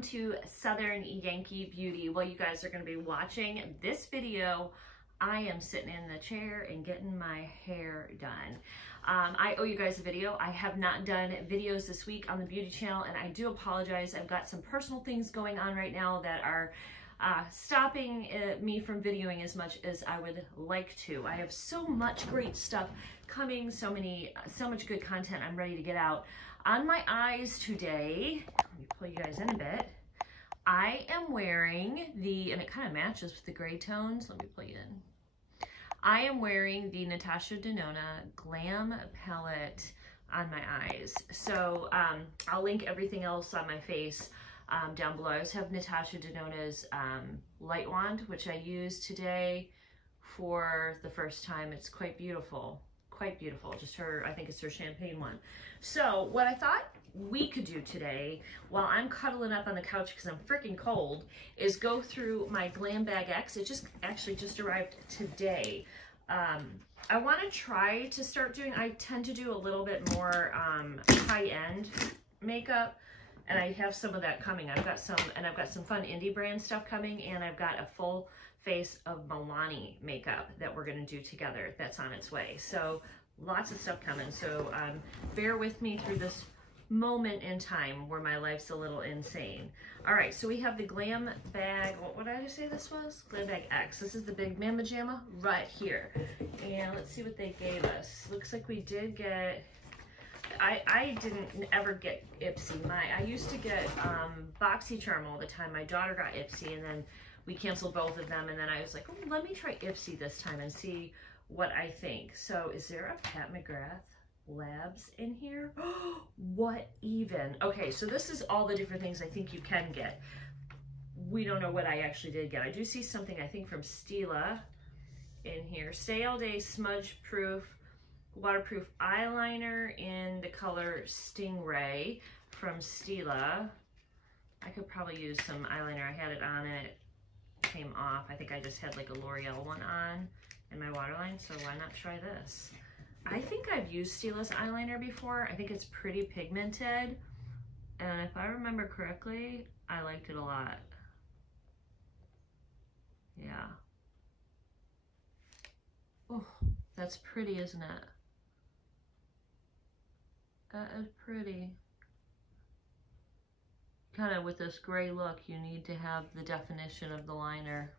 welcome to Southern Yankee Beauty. Well, you guys are going to be watching this video. I am sitting in the chair and getting my hair done. I owe you guys a video. I have not done videos this week on the beauty channel, and I do apologize. I've got some personal things going on right now that are stopping me from videoing as much as I would like to. I have so much great stuff coming, so much good content I'm ready to get out. On my eyes today, let me pull you guys in a bit. I am wearing and it kind of matches with the gray tones. Let me pull you in. I am wearing the Natasha Denona Glam palette on my eyes. So I'll link everything else on my face down below. I also have Natasha Denona's light wand, which I used today for the first time. It's quite beautiful. Quite beautiful. Just her, I think it's her champagne one. So what I thought we could do today, while I'm cuddling up on the couch because I'm freaking cold, is go through my Glam Bag X. It actually just arrived today. I want to try to start doing, I tend to do a little bit more high-end makeup, and I have some of that coming. I've got some fun indie brand stuff coming, and I've got a full face of Milani makeup that we're going to do together. That's on its way. So lots of stuff coming. So bear with me through this moment in time where my life's a little insane. All right, so we have the Glam Bag. What did I just say this was? Glam Bag X. This is the big Mamma Jamma right here. And let's see what they gave us. Looks like we did get, I didn't ever get Ipsy. I used to get BoxyCharm all the time. My daughter got Ipsy, and then we canceled both of them, and then I was like, oh, let me try Ipsy this time and see what I think. So is there a Pat McGrath Labs in here? What even? Okay, so this is all the different things I think you can get. We don't know what I actually did get. I do see something, I think, from Stila in here. Stay All Day Smudge Proof Waterproof Eyeliner in the color Stingray from Stila. I could probably use some eyeliner. I had it on and it came off. I think I just had like a L'Oreal one on in my waterline, so why not try this? I think I've used Stila's eyeliner before. I think it's pretty pigmented, and if I remember correctly, I liked it a lot. Yeah. Oh, that's pretty, isn't it? That is pretty. Kind of with this gray look, you need to have the definition of the liner.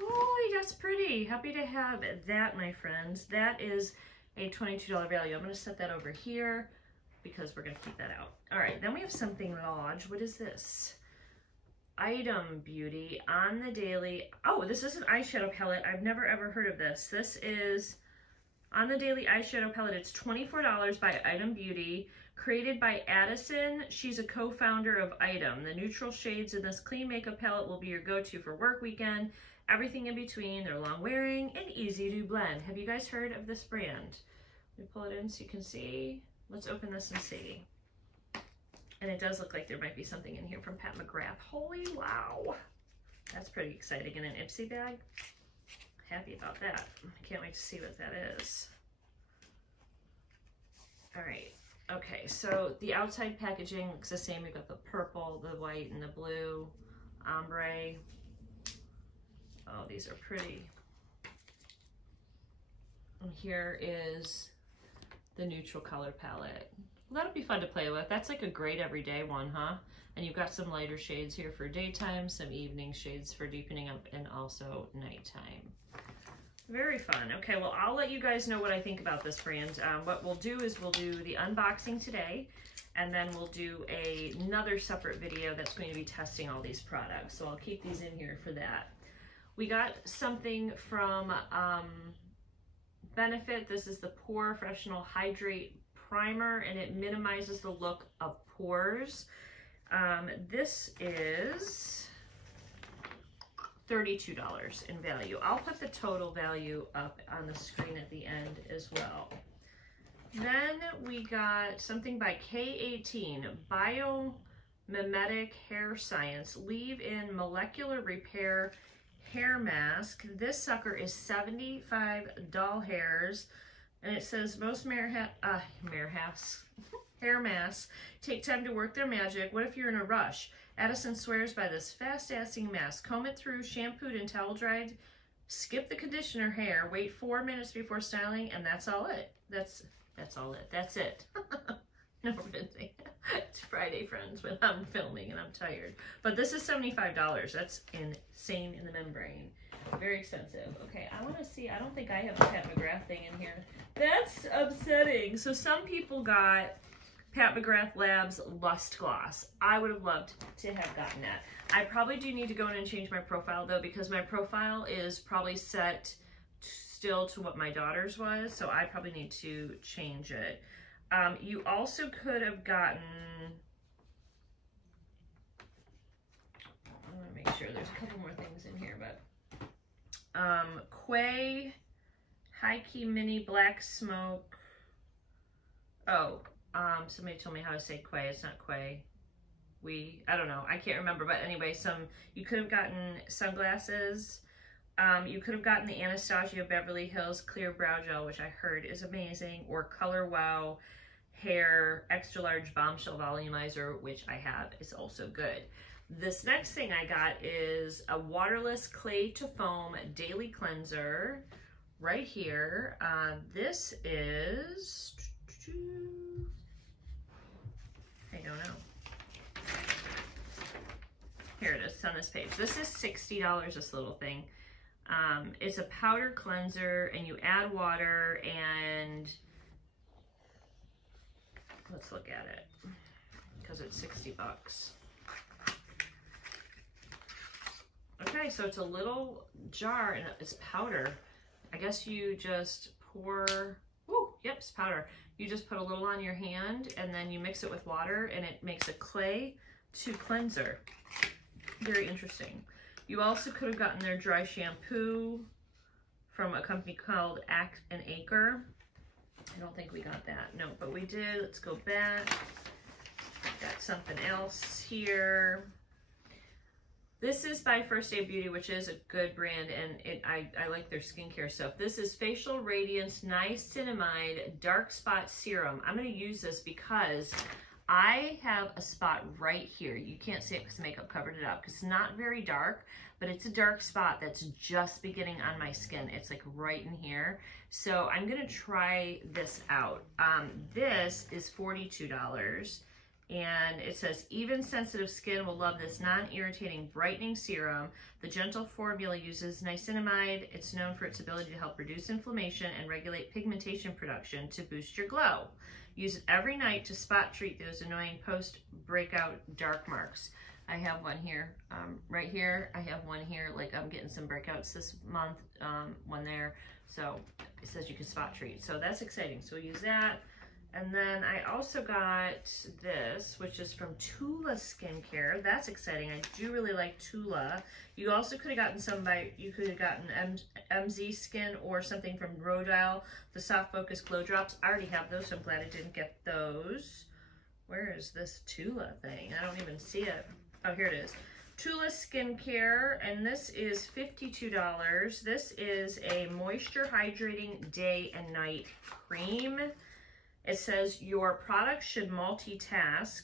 Oh, that's pretty. Happy to have that, my friends. That is a $22 value. I'm going to set that over here because we're going to keep that out. All right, then we have something large. What is this? Item Beauty on the Daily. Oh, this is an eyeshadow palette. I've never ever heard of this. This is On the Daily Eyeshadow Palette. It's $24 by Item Beauty. Created by Addison. She's a co-founder of Item. The neutral shades in this clean makeup palette will be your go-to for work weekend. Everything in between. They're long wearing and easy to blend. Have you guys heard of this brand? Let me pull it in so you can see. Let's open this and see. And it does look like there might be something in here from Pat McGrath. Holy wow. That's pretty exciting. In an Ipsy bag. Happy about that. I can't wait to see what that is. All right. Okay, so the outside packaging looks the same. We've got the purple, the white, and the blue ombre. Oh, these are pretty. And here is the neutral color palette. Well, that'll be fun to play with. That's like a great everyday one, huh? And you've got some lighter shades here for daytime, some evening shades for deepening up, and also nighttime. Very fun. Okay, well, I'll let you guys know what I think about this brand. What we'll do is we'll do the unboxing today, and then we'll do another separate video that's going to be testing all these products. So I'll keep these in here for that. We got something from Benefit. This is the Pore Professional Hydrate Primer, and it minimizes the look of pores. This is $32 in value. I'll put the total value up on the screen at the end as well. Then we got something by K18, Biomimetic Hair Science Leave-In Molecular Repair Hair Mask. This sucker is 75 doll hairs, and it says most hair masks take time to work their magic. What if you're in a rush? Addison swears by this fast-acting mask. Comb it through, shampooed and towel dried. Skip the conditioner hair. Wait 4 minutes before styling, and that's all it. That's all it. That's it. No, really. It's Friday, friends, when I'm filming and I'm tired. But this is $75. That's insane in the membrane. Very expensive. Okay, I want to see. I don't think I have a Pat McGrath thing in here. That's upsetting. So some people got Pat McGrath Labs Lust Gloss. I would have loved to have gotten that. I probably do need to go in and change my profile though, because my profile is probably set still to what my daughter's was, so I probably need to change it. You also could have gotten, I want to make sure there's a couple more things in here, but Quay High Key Mini Black Smoke. Oh, somebody told me how to say Quay. It's not Quay. I don't know. I can't remember. But anyway, you could have gotten sunglasses. You could have gotten the Anastasia Beverly Hills Clear Brow Gel, which I heard is amazing, or Color Wow Hair Extra Large Bombshell Volumizer, which I have, is also good. This next thing I got is a waterless clay to foam daily cleanser right here. This is, I don't know. Here it is on this page. This is $60, this little thing. It's a powder cleanser, and you add water, and let's look at it because it's 60 bucks. Okay, so it's a little jar and it's powder. I guess you just pour, yep, it's powder. You just put a little on your hand and then you mix it with water and it makes a clay to cleanser. Very interesting. You also could have gotten their dry shampoo from a company called Act and Acre. I don't think we got that. No, but we did. Let's go back. Got something else here. This is by First Aid Beauty, which is a good brand, and I like their skincare stuff. This is Facial Radiance Niacinamide Dark Spot Serum. I'm going to use this because I have a spot right here. You can't see it because makeup covered it up, because it's not very dark, but it's a dark spot that's just beginning on my skin. It's like right in here. So I'm going to try this out. This is $42. And it says, even sensitive skin will love this non-irritating brightening serum. The gentle formula uses niacinamide. It's known for its ability to help reduce inflammation and regulate pigmentation production to boost your glow. Use it every night to spot treat those annoying post-breakout dark marks. I have one here, right here. I have one here, like I'm getting some breakouts this month, one there. So it says you can spot treat. So that's exciting. So we'll use that. And then I also got this, which is from Tula Skincare. That's exciting. I do really like Tula. You also could have gotten you could have gotten MZ Skin or something from Rodile, the Soft Focus Glow Drops. I already have those, so I'm glad I didn't get those. Where is this Tula thing? I don't even see it. Oh, here it is. Tula Skincare, and this is $52. This is a moisture hydrating day and night cream. It says your product should multitask.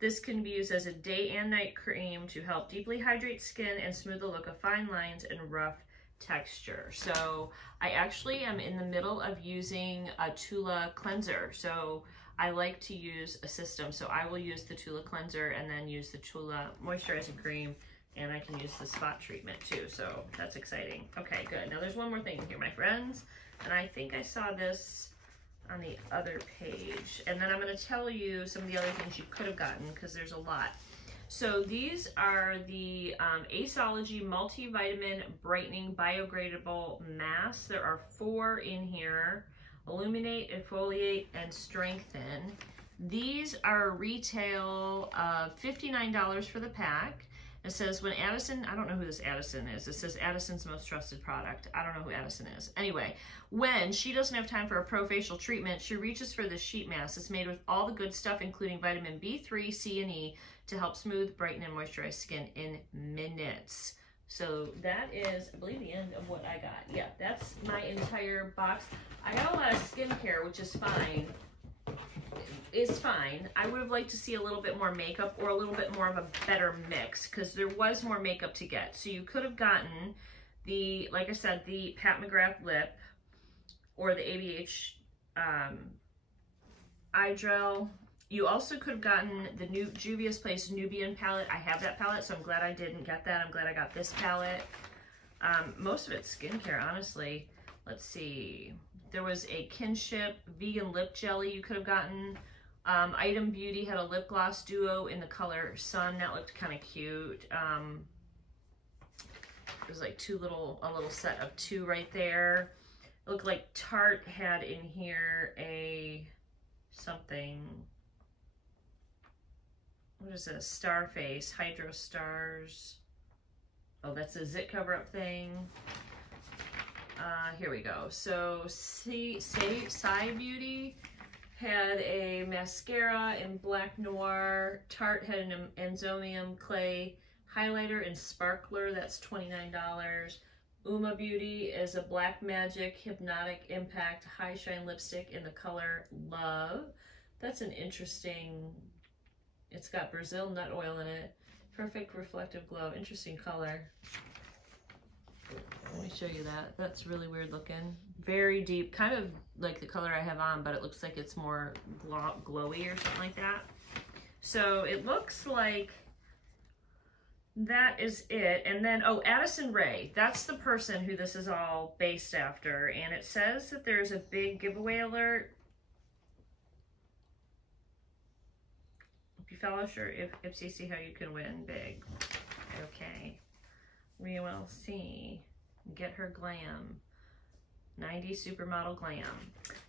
This can be used as a day and night cream to help deeply hydrate skin and smooth the look of fine lines and rough texture. So I actually am in the middle of using a Tula cleanser. So I like to use a system. So I will use the Tula cleanser and then use the Tula moisturizing cream, and I can use the spot treatment too. So that's exciting. Okay, good. Now there's one more thing here, my friends. And I think I saw this on the other page, and then I'm going to tell you some of the other things you could have gotten because there's a lot. So these are the Aceology Multivitamin Brightening Biodegradable Masks. There are 4 in here: Illuminate, Exfoliate, and Strengthen. These are retail of $59 for the pack. It says, when Addison, I don't know who this Addison is. It says Addison's most trusted product. I don't know who Addison is. Anyway, when she doesn't have time for a pro facial treatment, she reaches for this sheet mask. It's made with all the good stuff, including vitamin B3, C, and E, to help smooth, brighten, and moisturize skin in minutes. So that is, I believe, the end of what I got. Yeah, that's my entire box. I got a lot of skincare, which is fine. is fine. I would have liked to see a little bit more makeup or a little bit more of a better mix because there was more makeup to get. So you could have gotten the, like I said, the Pat McGrath lip or the ABH eye gel. You also could have gotten the new Juvia's Place Nubian palette. I have that palette, so I'm glad I didn't get that. I'm glad I got this palette. Most of it's skincare, honestly. Let's see. There was a Kinship vegan lip jelly you could have gotten. Item Beauty had a lip gloss duo in the color Sun. That looked kind of cute. It was like a little set of 2 right there. It looked like Tarte had in here a something. What is this? Starface, Hydro Stars. Oh, that's a zit cover-up thing. Here we go. So, Psy Beauty had a mascara in Black Noir. Tarte had an Enzomium Clay highlighter in Sparkler. That's $29. Uma Beauty is a Black Magic Hypnotic Impact High Shine Lipstick in the color Love. That's an interesting... It's got Brazil nut oil in it. Perfect reflective glow. Interesting color. Let me show you that. That's really weird looking. Very deep. Kind of like the color I have on, but it looks like it's more glowy or something like that. So it looks like that is it. And then, oh, Addison Rae. That's the person who this is all based after. And it says that there's a big giveaway alert. Fellows or Ipsy, see how you can win big. Okay, we will see. Get her glam. 90s supermodel glam.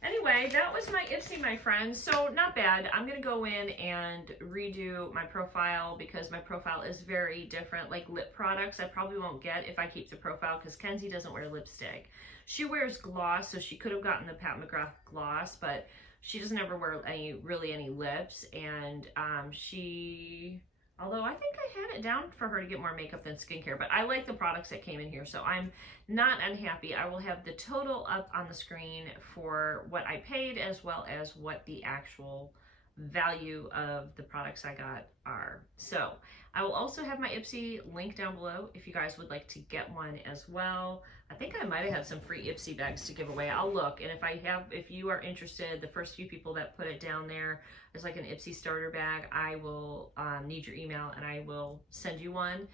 Anyway, that was my Ipsy, my friends. So not bad. I'm gonna go in and redo my profile because my profile is very different. Like lip products, I probably won't get if I keep the profile because Kenzie doesn't wear lipstick. She wears gloss, so she could have gotten the Pat McGrath gloss, but she doesn't ever wear really any lips, and although I think I had it down for her to get more makeup than skincare, but I like the products that came in here, so I'm not unhappy. I will have the total up on the screen for what I paid as well as what the actual value of the products I got are. So I will also have my Ipsy link down below if you guys would like to get one as well. I think I might have had some free Ipsy bags to give away. I'll look, and if you are interested, the first few people that put it down there as like an Ipsy starter bag, I will need your email and I will send you one.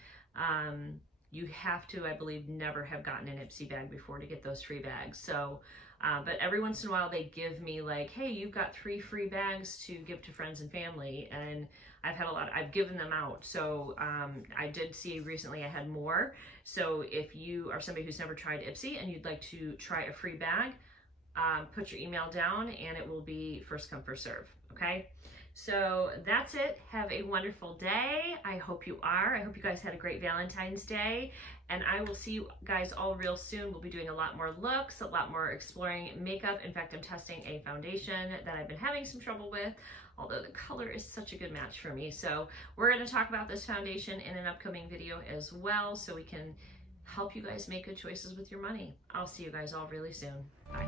You have to, I believe, never have gotten an Ipsy bag before to get those free bags. So, but every once in a while they give me like, hey, you've got 3 free bags to give to friends and family, and I've given them out. So I did see recently I had more. So if you are somebody who's never tried Ipsy and you'd like to try a free bag, put your email down and it will be first come, first serve. Okay. So that's it. Have a wonderful day. I hope you guys had a great Valentine's Day, and I will see you guys all real soon. We'll be doing a lot more looks, a lot more exploring makeup. In fact, I'm testing a foundation that I've been having some trouble with, although the color is such a good match for me. So we're going to talk about this foundation in an upcoming video as well, so we can help you guys make good choices with your money. I'll see you guys all really soon. Bye.